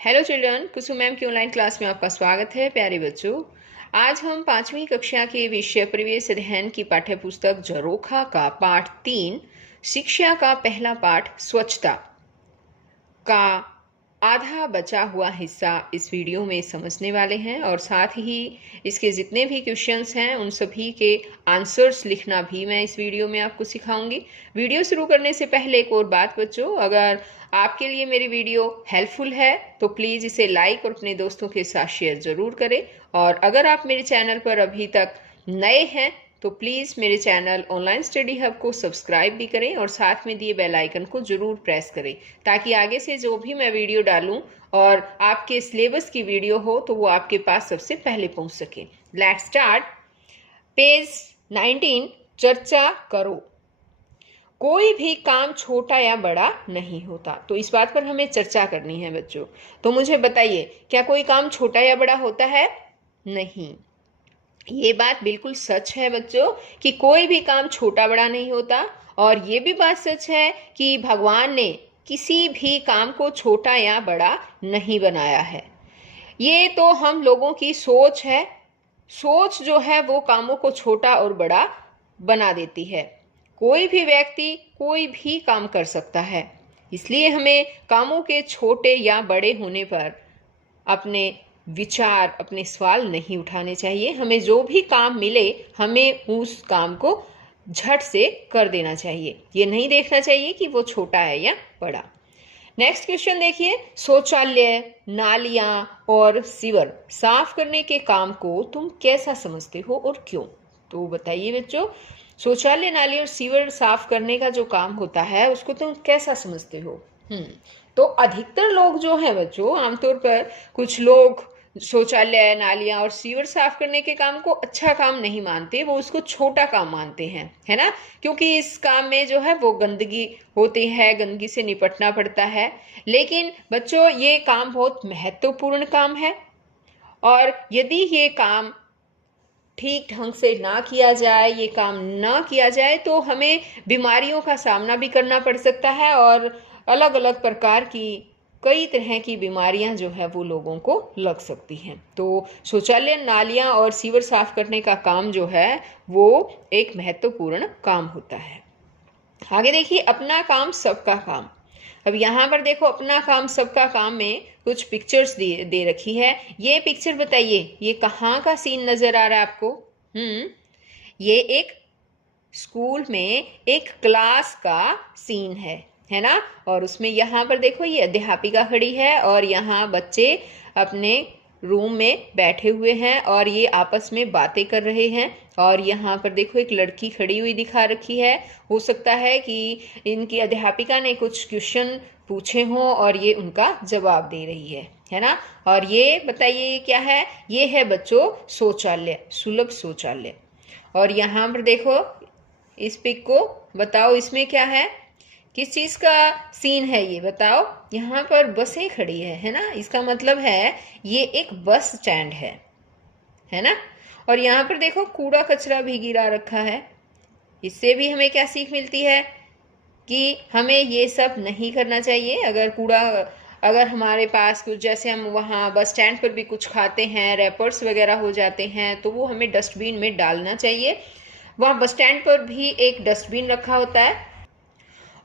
Hello children, कुसुम ma'am की online class में आपका स्वागत है। प्यारे बच्चों, आज हम 5वीं कक्षा के विषय परिवेश अध्ययन की पाठ्य पुस्तक झरोखा का पाठ 3 शिक्षा का पहला पाठ स्वच्छता का आधा बचा हुआ हिस्सा इस वीडियो में समझने वाले हैं और साथ ही इसके जितने भी क्वेश्चंस हैं उन सभी के आंसर्स लिखना भी मैं इस वीडियो में आपको सिखाऊंगी। वीडियो शुरू करने से पहले एक और बात बच्चों, अगर आपके लिए मेरी वीडियो हेल्पफुल है तो प्लीज़ इसे लाइक और अपने दोस्तों के साथ शेयर ज़रूर करें। और अगर आप मेरे चैनल पर अभी तक नए हैं तो प्लीज़ मेरे चैनल ऑनलाइन स्टडी हब को सब्सक्राइब भी करें और साथ में दिए बेल आइकन को ज़रूर प्रेस करें ताकि आगे से जो भी मैं वीडियो डालूं और आपके सिलेबस की वीडियो हो तो वो आपके पास सबसे पहले पहुंच सके। Let's start. पेज 19, चर्चा करो। कोई भी काम छोटा या बड़ा नहीं होता, तो इस बात पर हमें चर्चा करनी है बच्चों। तो मुझे बताइए, क्या कोई काम छोटा या बड़ा होता है? नहीं, ये बात बिल्कुल सच है बच्चों कि कोई भी काम छोटा बड़ा नहीं होता। और ये भी बात सच है कि भगवान ने किसी भी काम को छोटा या बड़ा नहीं बनाया है। ये तो हम लोगों की सोच है। सोच जो है वो कामों को छोटा और बड़ा बना देती है। कोई भी व्यक्ति कोई भी काम कर सकता है, इसलिए हमें कामों के छोटे या बड़े होने पर अपने विचार, अपने सवाल नहीं उठाने चाहिए। हमें जो भी काम मिले हमें उस काम को झट से कर देना चाहिए। ये नहीं देखना चाहिए कि वो छोटा है या बड़ा। नेक्स्ट क्वेश्चन देखिए, शौचालय, नालियां और सीवर साफ करने के काम को तुम कैसा समझते हो और क्यों? तो बताइए बच्चों, शौचालय, नाली और सीवर साफ करने का जो काम होता है उसको तुम कैसा समझते हो? तो अधिकतर लोग जो है बच्चों, आमतौर पर कुछ लोग शौचालय, नालियां और सीवर साफ करने के काम को अच्छा काम नहीं मानते, वो उसको छोटा काम मानते हैं, है ना। क्योंकि इस काम में जो है वो गंदगी होती है, गंदगी से निपटना पड़ता है। लेकिन बच्चों, ये काम बहुत महत्वपूर्ण काम है और यदि ये काम ठीक ढंग से ना किया जाए, ये काम ना किया जाए तो हमें बीमारियों का सामना भी करना पड़ सकता है और अलग अलग प्रकार की कई तरह की बीमारियां जो है वो लोगों को लग सकती हैं। तो शौचालय, नालियां और सीवर साफ करने का काम जो है वो एक महत्वपूर्ण काम होता है। आगे देखिए, अपना काम सबका काम। अब यहाँ पर देखो, अपना काम सबका काम में कुछ पिक्चर्स दे रखी है। ये पिक्चर बताइए, ये कहाँ का सीन नजर आ रहा है आपको? ये एक स्कूल में एक क्लास का सीन है ना। और उसमें यहाँ पर देखो, ये अध्यापिका खड़ी है और यहाँ बच्चे अपने रूम में बैठे हुए हैं और ये आपस में बातें कर रहे हैं। और यहाँ पर देखो, एक लड़की खड़ी हुई दिखा रखी है। हो सकता है कि इनकी अध्यापिका ने कुछ क्वेश्चन पूछे हों और ये उनका जवाब दे रही है ना। और ये बताइए, ये क्या है? ये है बच्चों शौचालय, सुलभ शौचालय। और यहाँ पर देखो, इस पिक को बताओ, इसमें क्या है? किस चीज का सीन है ये बताओ? यहाँ पर बसें खड़ी है ना। इसका मतलब है ये एक बस स्टैंड है ना। और यहाँ पर देखो, कूड़ा कचरा भी गिरा रखा है। इससे भी हमें क्या सीख मिलती है कि हमें ये सब नहीं करना चाहिए। अगर हमारे पास कुछ, जैसे हम वहाँ बस स्टैंड पर भी कुछ खाते हैं, रैपर्स वगैरह हो जाते हैं, तो वो हमें डस्टबिन में डालना चाहिए। वहाँ बस स्टैंड पर भी एक डस्टबिन रखा होता है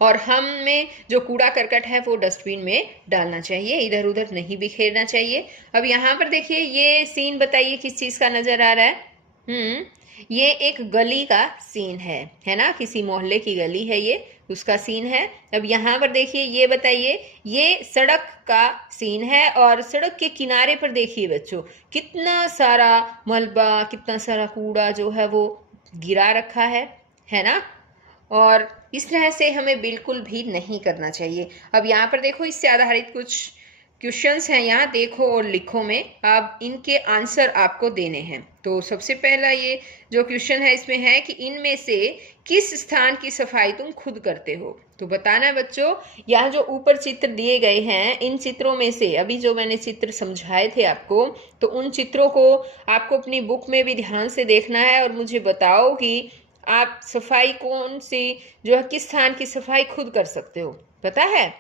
और हमें जो कूड़ा करकट है वो डस्टबिन में डालना चाहिए, इधर उधर नहीं बिखेरना चाहिए। अब यहाँ पर देखिए, ये सीन बताइए किस चीज़ का नज़र आ रहा है? ये एक गली का सीन है ना। किसी मोहल्ले की गली है ये, उसका सीन है। अब यहाँ पर देखिए, ये बताइए, ये सड़क का सीन है और सड़क के किनारे पर देखिए बच्चों, कितना सारा मलबा, कितना सारा कूड़ा जो है वो गिरा रखा है ना। और इस तरह से हमें बिल्कुल भी नहीं करना चाहिए। अब यहाँ पर देखो, इससे आधारित कुछ क्वेश्चंस हैं, यहाँ देखो और लिखो में। अब इनके आंसर आपको देने हैं। तो सबसे पहला ये जो क्वेश्चन है इसमें है कि इनमें से किस स्थान की सफाई तुम खुद करते हो? तो बताना है बच्चों। यहाँ जो ऊपर चित्र दिए गए हैं, इन चित्रों में से अभी जो मैंने चित्र समझाए थे आपको, तो उन चित्रों को आपको अपनी बुक में भी ध्यान से देखना है और मुझे बताओ कि आप सफाई कौन सी जो है, किस स्थान की सफाई खुद कर सकते हो? पता है?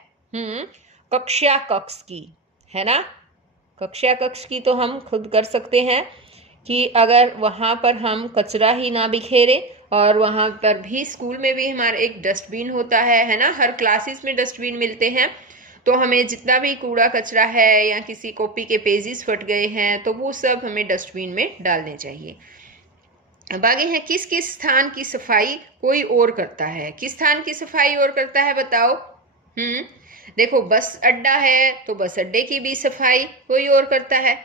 कक्षा कक्ष की, है ना। कक्षा कक्ष की तो हम खुद कर सकते हैं कि अगर वहाँ पर हम कचरा ही ना बिखेरे, और वहाँ पर भी स्कूल में भी हमारा एक डस्टबिन होता है ना, हर क्लासेस में डस्टबिन मिलते हैं, तो हमें जितना भी कूड़ा कचरा है या किसी कॉपी के पेजेस फट गए हैं तो वो सब हमें डस्टबिन में डालने चाहिए। अब आगे है, किस किस स्थान की सफाई कोई और करता है। किस स्थान की सफाई और करता है बताओ। देखो, बस अड्डा है तो बस अड्डे की भी सफाई कोई और करता है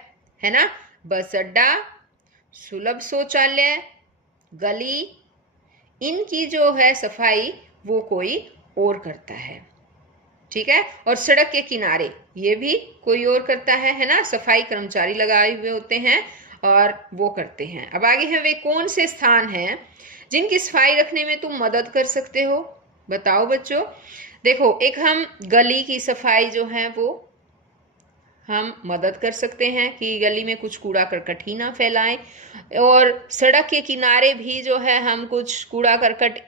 ना। बस अड्डा, सुलभ शौचालय, गली, इनकी जो है सफाई वो कोई और करता है, ठीक है। और सड़क के किनारे ये भी कोई और करता है ना, सफाई कर्मचारी लगाए हुए होते हैं और वो करते हैं। अब आगे है, वे कौन से स्थान हैं जिनकी सफाई रखने में तुम मदद कर सकते हो, बताओ बच्चों। देखो, एक हम गली की सफाई जो है वो हम मदद कर सकते हैं कि गली में कुछ कूड़ा करकट ही ना फैलाएं, और सड़क के किनारे भी जो है हम कुछ कूड़ा करकट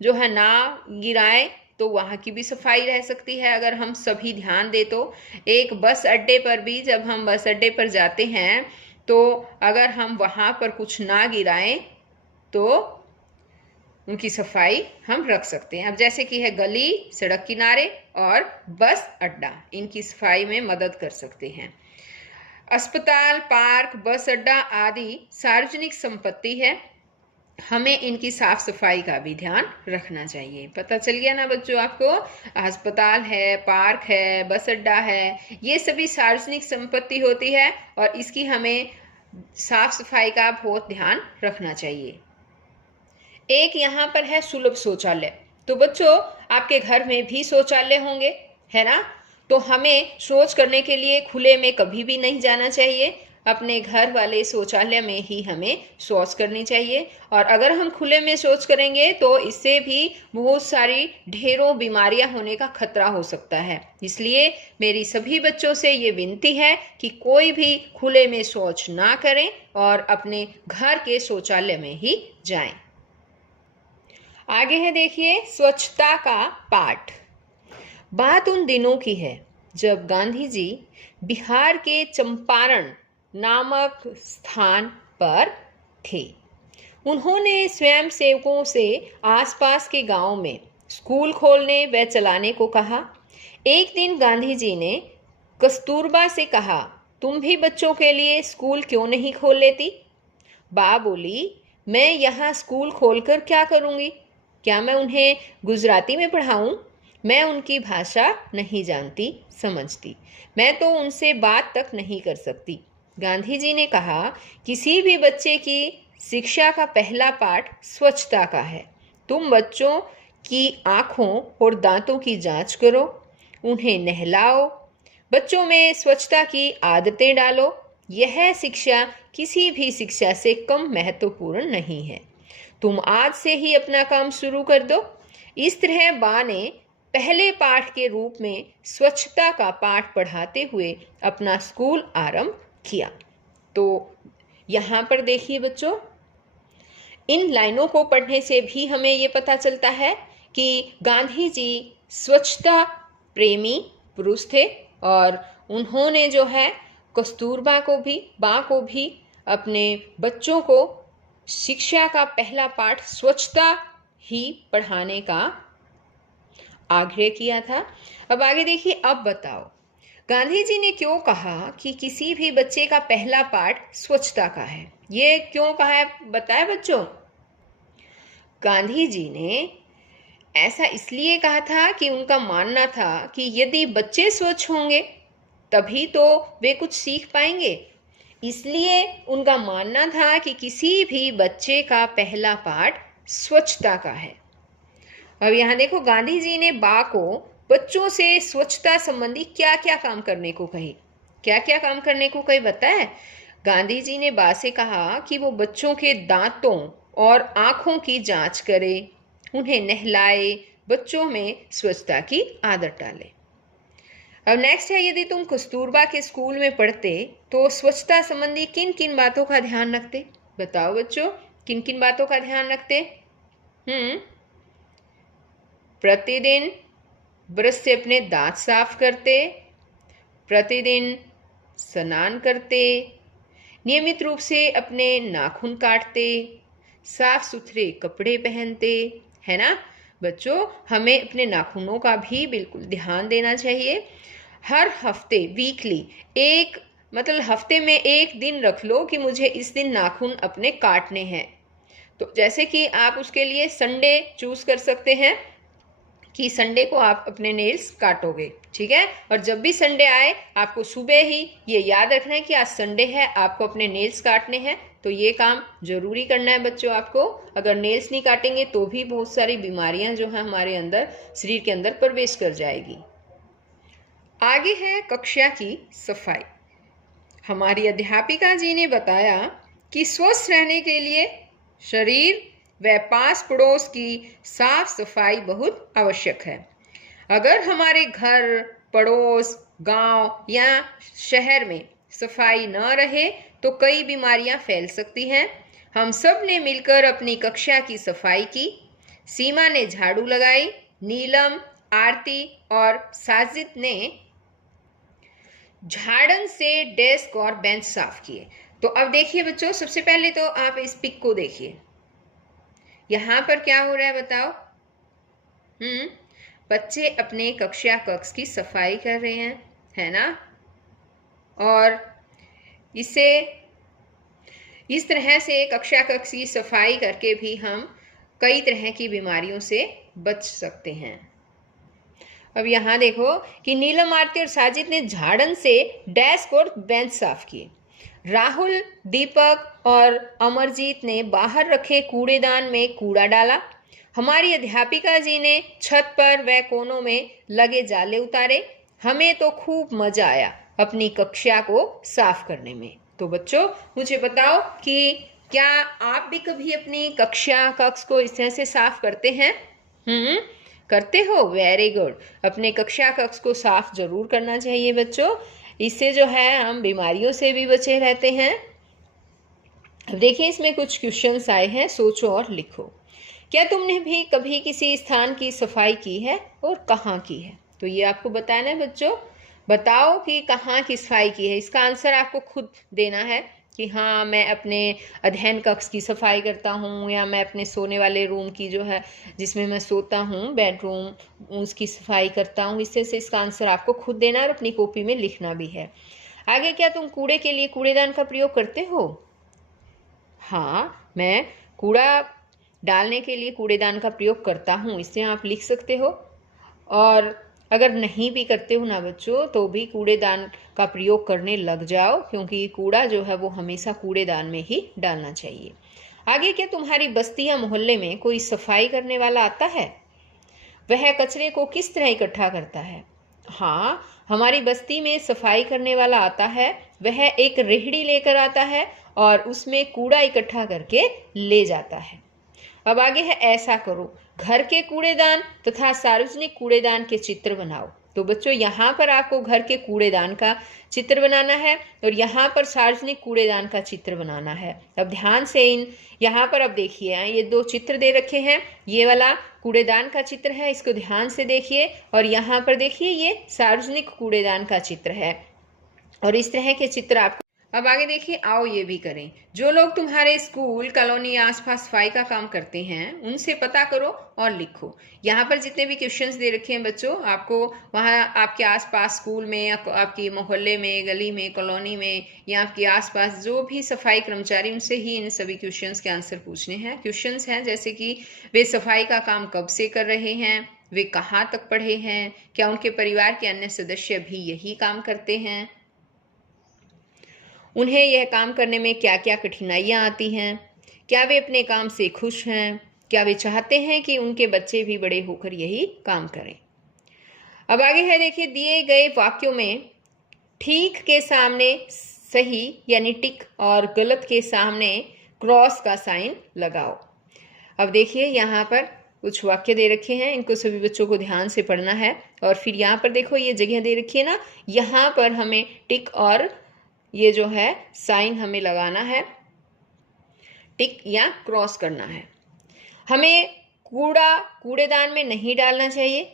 जो है ना गिराएं, तो वहाँ की भी सफाई रह सकती है अगर हम सभी ध्यान दे तो। एक बस अड्डे पर भी, जब हम बस अड्डे पर जाते हैं तो अगर हम वहाँ पर कुछ ना गिराएं तो उनकी सफाई हम रख सकते हैं। अब जैसे कि है गली, सड़क किनारे और बस अड्डा, इनकी सफाई में मदद कर सकते हैं। अस्पताल, पार्क, बस अड्डा आदि सार्वजनिक संपत्ति है, हमें इनकी साफ सफाई का भी ध्यान रखना चाहिए। पता चल गया ना बच्चों आपको, अस्पताल है, पार्क है, बस अड्डा है, ये सभी सार्वजनिक संपत्ति होती है और इसकी हमें साफ सफाई का बहुत ध्यान रखना चाहिए। एक यहाँ पर है सुलभ शौचालय। तो बच्चों, आपके घर में भी शौचालय होंगे, है ना। तो हमें शौच करने के लिए खुले में कभी भी नहीं जाना चाहिए, अपने घर वाले शौचालय में ही हमें शौच करनी चाहिए। और अगर हम खुले में शौच करेंगे तो इससे भी बहुत सारी ढेरों बीमारियां होने का खतरा हो सकता है। इसलिए मेरी सभी बच्चों से ये विनती है कि कोई भी खुले में शौच ना करें और अपने घर के शौचालय में ही जाएं। आगे है, देखिए, स्वच्छता का पाठ। बात उन दिनों की है जब गांधी जी बिहार के चंपारण नामक स्थान पर थे। उन्होंने स्वयं सेवकों से आसपास के गांव में स्कूल खोलने व चलाने को कहा। एक दिन गांधी जी ने कस्तूरबा से कहा, तुम भी बच्चों के लिए स्कूल क्यों नहीं खोल लेती। बा बोली, मैं यहाँ स्कूल खोलकर क्या करूँगी, क्या मैं उन्हें गुजराती में पढ़ाऊँ। मैं उनकी भाषा नहीं जानती समझती, मैं तो उनसे बात तक नहीं कर सकती। गांधी जी ने कहा, किसी भी बच्चे की शिक्षा का पहला पाठ स्वच्छता का है। तुम बच्चों की आँखों और दांतों की जांच करो, उन्हें नहलाओ, बच्चों में स्वच्छता की आदतें डालो। यह शिक्षा किसी भी शिक्षा से कम महत्वपूर्ण नहीं है। तुम आज से ही अपना काम शुरू कर दो। इस तरह बा ने पहले पाठ के रूप में स्वच्छता का पाठ पढ़ाते हुए अपना स्कूल आरंभ किया। तो यहाँ पर देखिए बच्चों, इन लाइनों को पढ़ने से भी हमें ये पता चलता है कि गांधी जी स्वच्छता प्रेमी पुरुष थे और उन्होंने जो है कस्तूरबा को भी, बा को भी अपने बच्चों को शिक्षा का पहला पाठ स्वच्छता ही पढ़ाने का आग्रह किया था। अब आगे देखिए, अब बताओ गांधी जी ने क्यों कहा कि किसी भी बच्चे का पहला पाठ स्वच्छता का है। ये क्यों कहा है बताए बच्चों। गांधी जी ने ऐसा इसलिए कहा था कि उनका मानना था कि यदि बच्चे स्वच्छ होंगे तभी तो वे कुछ सीख पाएंगे। इसलिए उनका मानना था कि किसी भी बच्चे का पहला पाठ स्वच्छता का है। अब यहाँ देखो, गांधी जी ने बा को बच्चों से स्वच्छता संबंधी क्या क्या काम करने को कही, क्या क्या काम करने को कही बताए। गांधी जी ने बा से कहा कि वो बच्चों के दांतों और आँखों की जांच करे, उन्हें नहलाए, बच्चों में स्वच्छता की आदत डाले। अब नेक्स्ट है, यदि तुम कस्तूरबा के स्कूल में पढ़ते तो स्वच्छता संबंधी किन किन बातों का ध्यान रखते, बताओ बच्चों, किन किन बातों का ध्यान रखते। प्रतिदिन ब्रश से अपने दांत साफ करते, प्रतिदिन स्नान करते, नियमित रूप से अपने नाखून काटते, साफ सुथरे कपड़े पहनते, है ना बच्चों। हमें अपने नाखूनों का भी बिल्कुल ध्यान देना चाहिए। हर हफ्ते वीकली मतलब हफ्ते में एक दिन रख लो कि मुझे इस दिन नाखून अपने काटने हैं। तो जैसे कि आप उसके लिए संडे चूज कर सकते हैं कि संडे को आप अपने नेल्स काटोगे, ठीक है। और जब भी संडे आए आपको सुबह ही ये याद रखना है कि आज संडे है, आपको अपने नेल्स काटने हैं। तो ये काम जरूरी करना है बच्चों आपको। अगर नेल्स नहीं काटेंगे तो भी बहुत सारी बीमारियां जो है हमारे अंदर, शरीर के अंदर प्रवेश कर जाएगी। आगे है कक्षा की सफाई। हमारी अध्यापिका जी ने बताया कि स्वस्थ रहने के लिए शरीर व पास पड़ोस की साफ सफाई बहुत आवश्यक है। अगर हमारे घर, पड़ोस, गांव या शहर में सफाई न रहे तो कई बीमारियां फैल सकती हैं। हम सब ने मिलकर अपनी कक्षा की सफाई की। सीमा ने झाड़ू लगाई, नीलम, आरती और साजिद ने झाड़न से डेस्क और बेंच साफ किए। तो अब देखिए बच्चों, सबसे पहले तो आप इस पिक को देखिए। यहां पर क्या हो रहा है बताओ? बच्चे अपने कक्षा कक्ष की सफाई कर रहे हैं, है ना। और इसे इस तरह से कक्षा कक्ष की सफाई करके भी हम कई तरह की बीमारियों से बच सकते हैं। अब यहाँ देखो कि नीलम, आरती और साजिद ने झाड़न से डेस्क और बेंच साफ किए। राहुल, दीपक और अमरजीत ने बाहर रखे कूड़ेदान में कूड़ा डाला। हमारी अध्यापिका जी ने छत पर व कोनों में लगे जाले उतारे। हमें तो खूब मजा आया अपनी कक्षा को साफ करने में। तो बच्चों मुझे बताओ कि क्या आप भी कभी अपनी कक्षा कक्ष को इस तरह से साफ करते हैं? करते हो? Very good. अपने कक्षा कक्ष को साफ जरूर करना चाहिए बच्चों। इससे जो है हम बीमारियों से भी बचे रहते हैं। अब देखिए इसमें कुछ क्वेश्चंस आए हैं, सोचो और लिखो। क्या तुमने भी कभी किसी स्थान की सफाई की है और कहाँ की है? तो ये आपको बताना है बच्चों। बताओ कि कहाँ की सफाई की है। इसका आंसर आपको खुद देना है कि हाँ मैं अपने अध्ययन कक्ष की सफाई करता हूँ, या मैं अपने सोने वाले रूम की जो है जिसमें मैं सोता हूँ, बेडरूम, उसकी सफाई करता हूँ। इससे इसका आंसर आपको खुद देना और अपनी कॉपी में लिखना भी है। आगे, क्या तुम कूड़े के लिए कूड़ेदान का प्रयोग करते हो? हाँ, मैं कूड़ा डालने के लिए कूड़ेदान का प्रयोग करता हूँ, इससे आप लिख सकते हो। और अगर नहीं भी करते हो ना बच्चों, तो भी कूड़ेदान का प्रयोग करने लग जाओ, क्योंकि कूड़ा जो है वो हमेशा कूड़ेदान में ही डालना चाहिए। आगे, क्या तुम्हारी बस्ती या मोहल्ले में कोई सफाई करने वाला आता है? वह कचरे को किस तरह इकट्ठा करता है? हाँ, हमारी बस्ती में सफाई करने वाला आता है। वह एक रेहड़ी लेकर आता है और उसमें कूड़ा इकट्ठा करके ले जाता है। अब आगे है ऐसा करो। घर के कूड़ेदान तथा सार्वजनिक कूड़ेदान के चित्र बनाओ। तो बच्चों यहाँ पर आपको घर के कूड़ेदान का चित्र बनाना है और यहाँ पर सार्वजनिक कूड़ेदान का चित्र बनाना है। अब ध्यान से यहाँ पर अब देखिए, ये दो चित्र दे रखे हैं। ये वाला कूड़ेदान का चित्र है, इसको ध्यान से देखिए। और यहाँ पर देखिए ये सार्वजनिक कूड़ेदान का चित्र है। और इस तरह के चित्र आपको अब आगे देखिए, आओ ये भी करें। जो लोग तुम्हारे स्कूल, कॉलोनी या आसपास सफाई का काम करते हैं उनसे पता करो और लिखो। यहाँ पर जितने भी क्वेश्चंस दे रखे हैं बच्चों, आपको वहाँ आपके आसपास स्कूल में, आपके मोहल्ले में, गली में, कॉलोनी में या आपके आसपास जो भी सफाई कर्मचारी, उनसे ही इन सभी क्वेश्चंस के आंसर पूछने हैं। क्वेश्चंस हैं जैसे कि वे सफाई का काम कब से कर रहे हैं, वे कहाँ तक पढ़े हैं, क्या उनके परिवार के अन्य सदस्य भी यही काम करते हैं, उन्हें यह काम करने में क्या क्या कठिनाइयाँ आती हैं, क्या वे अपने काम से खुश हैं, क्या वे चाहते हैं कि उनके बच्चे भी बड़े होकर यही काम करें। अब आगे है देखिए, दिए गए वाक्यों में ठीक के सामने सही यानी टिक और गलत के सामने क्रॉस का साइन लगाओ। अब देखिए यहाँ पर कुछ वाक्य दे रखे हैं, इनको सभी बच्चों को ध्यान से पढ़ना है। और फिर यहाँ पर देखो ये जगह दे रखी है ना, यहाँ पर हमें टिक और ये जो है साइन हमें लगाना है, टिक या क्रॉस करना है। हमें कूड़ेदान में नहीं डालना चाहिए।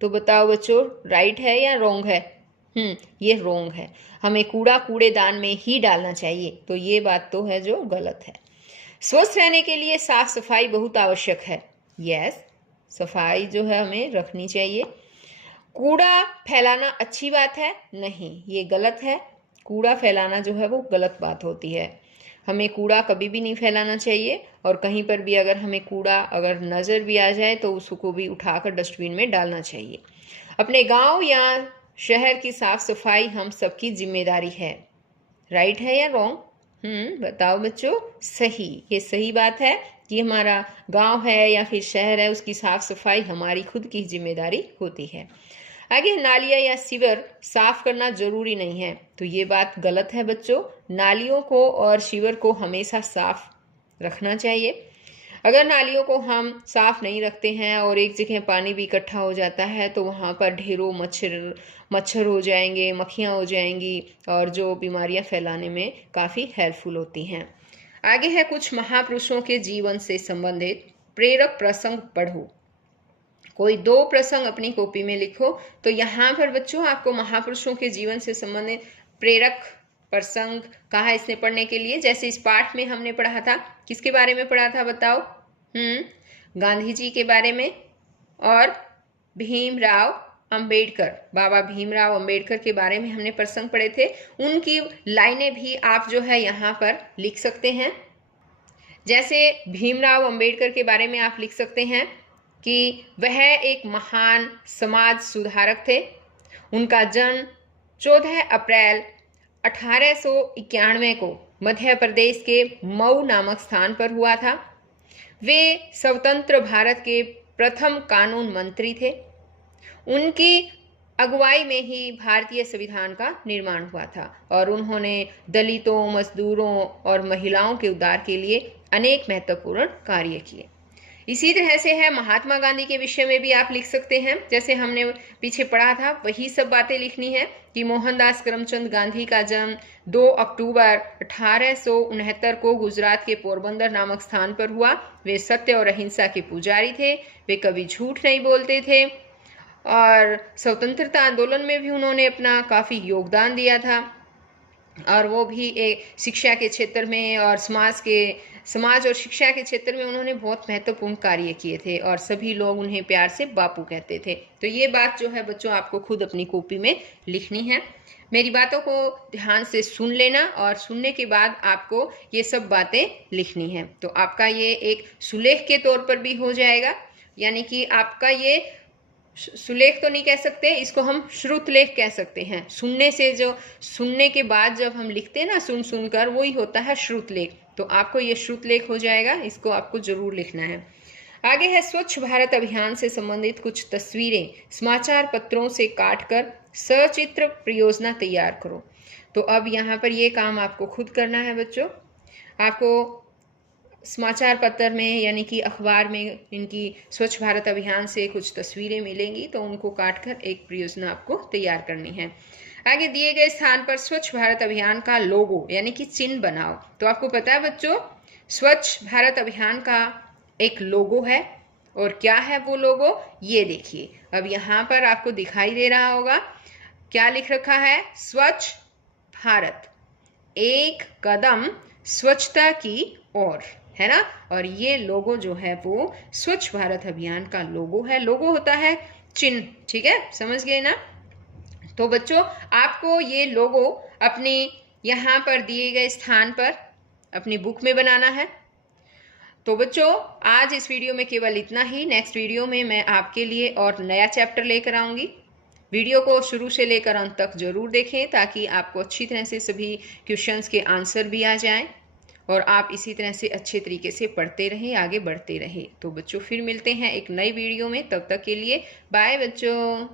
तो बताओ बच्चों, राइट है या रॉन्ग है? ये रोंग है। हमें कूड़ा कूड़ेदान में ही डालना चाहिए, तो ये बात तो है जो गलत है। स्वस्थ रहने के लिए साफ सफाई बहुत आवश्यक है। यस, सफाई जो है हमें रखनी चाहिए। कूड़ा फैलाना अच्छी बात है? नहीं, ये गलत है। कूड़ा फैलाना जो है वो गलत बात होती है। हमें कूड़ा कभी भी नहीं फैलाना चाहिए, और कहीं पर भी अगर हमें कूड़ा अगर नज़र भी आ जाए तो उसको भी उठाकर डस्टबिन में डालना चाहिए। अपने गांव या शहर की साफ सफाई हम सबकी जिम्मेदारी है। राइट है या रॉन्ग? बताओ बच्चों। सही, ये सही बात है कि हमारा गांव है या फिर शहर है, उसकी साफ सफाई हमारी खुद की जिम्मेदारी होती है। आगे, नालियाँ या सीवर साफ करना जरूरी नहीं है, तो ये बात गलत है बच्चों। नालियों को और सीवर को हमेशा साफ रखना चाहिए। अगर नालियों को हम साफ नहीं रखते हैं और एक जगह पानी भी इकट्ठा हो जाता है तो वहाँ पर ढेरों मच्छर हो जाएंगे, मक्खियाँ हो जाएंगी, और जो बीमारियाँ फैलाने में काफ़ी हेल्पफुल होती हैं। आगे है कुछ महापुरुषों के जीवन से संबंधित प्रेरक प्रसंग पढ़ो। कोई 2 प्रसंग अपनी कॉपी में लिखो। तो यहाँ पर बच्चों आपको महापुरुषों के जीवन से संबंधित प्रेरक प्रसंग कहा इसने पढ़ने के लिए। जैसे इस पाठ में हमने पढ़ा था, किसके बारे में पढ़ा था बताओ? गांधी जी के बारे में और भीमराव अंबेडकर, बाबा भीमराव अंबेडकर के बारे में हमने प्रसंग पढ़े थे। उनकी लाइनें भी आप जो है यहाँ पर लिख सकते हैं। जैसे भीमराव अंबेडकर के बारे में आप लिख सकते हैं कि वह एक महान समाज सुधारक थे। उनका जन्म 14 अप्रैल 1891 को मध्य प्रदेश के मऊ नामक स्थान पर हुआ था। वे स्वतंत्र भारत के प्रथम कानून मंत्री थे। उनकी अगुवाई में ही भारतीय संविधान का निर्माण हुआ था, और उन्होंने दलितों, मजदूरों और महिलाओं के उद्धार के लिए अनेक महत्वपूर्ण कार्य किए। इसी तरह से है महात्मा गांधी के विषय में भी आप लिख सकते हैं। जैसे हमने पीछे पढ़ा था वही सब बातें लिखनी है कि मोहनदास करमचंद गांधी का जन्म 2 अक्टूबर 1869 को गुजरात के पोरबंदर नामक स्थान पर हुआ। वे सत्य और अहिंसा के पुजारी थे। वे कभी झूठ नहीं बोलते थे, और स्वतंत्रता आंदोलन में भी उन्होंने अपना काफ़ी योगदान दिया था, और वो भी एक शिक्षा के क्षेत्र में और समाज और शिक्षा के क्षेत्र में उन्होंने बहुत महत्वपूर्ण कार्य किए थे, और सभी लोग उन्हें प्यार से बापू कहते थे। तो ये बात जो है बच्चों आपको खुद अपनी कॉपी में लिखनी है। मेरी बातों को ध्यान से सुन लेना, और सुनने के बाद आपको ये सब बातें लिखनी है। तो आपका ये एक सुलेख के तौर पर भी हो जाएगा, यानी कि आपका ये सुलेख तो नहीं कह सकते, इसको हम श्रुतलेख कह सकते हैं। सुनने से जो सुनने के बाद जब हम लिखते हैं ना, सुनकर, वही होता है श्रुतलेख। तो आपको ये श्रुतलेख हो जाएगा, इसको आपको जरूर लिखना है। आगे है स्वच्छ भारत अभियान से संबंधित कुछ तस्वीरें समाचार पत्रों से काटकर सचित्र परियोजना तैयार करो। तो अब यहाँ पर ये काम आपको खुद करना है बच्चों। आपको समाचार पत्र में यानी कि अखबार में इनकी स्वच्छ भारत अभियान से कुछ तस्वीरें मिलेंगी, तो उनको काटकर एक परियोजना आपको तैयार करनी है। आगे दिए गए स्थान पर स्वच्छ भारत अभियान का लोगो यानी कि चिन्ह बनाओ। तो आपको पता है बच्चों, स्वच्छ भारत अभियान का एक लोगो है, और क्या है वो लोगो, ये देखिए। अब यहाँ पर आपको दिखाई दे रहा होगा क्या लिख रखा है, स्वच्छ भारत, एक कदम स्वच्छता की ओर, है ना। और ये लोगो जो है वो स्वच्छ भारत अभियान का लोगो है। लोगो होता है चिन्ह, ठीक है, समझ गए ना। तो बच्चों आपको ये लोगो अपनी यहाँ पर दिए गए स्थान पर अपनी बुक में बनाना है। तो बच्चों आज इस वीडियो में केवल इतना ही। नेक्स्ट वीडियो में मैं आपके लिए और नया चैप्टर लेकर आऊँगी। वीडियो को शुरू से लेकर अंत तक जरूर देखें, ताकि आपको अच्छी तरह से सभी क्वेश्चंस के आंसर भी आ जाएं, और आप इसी तरह से अच्छे तरीके से पढ़ते रहें, आगे बढ़ते रहें। तो बच्चों फिर मिलते हैं एक नई वीडियो में, तब तक के लिए बाय बच्चों।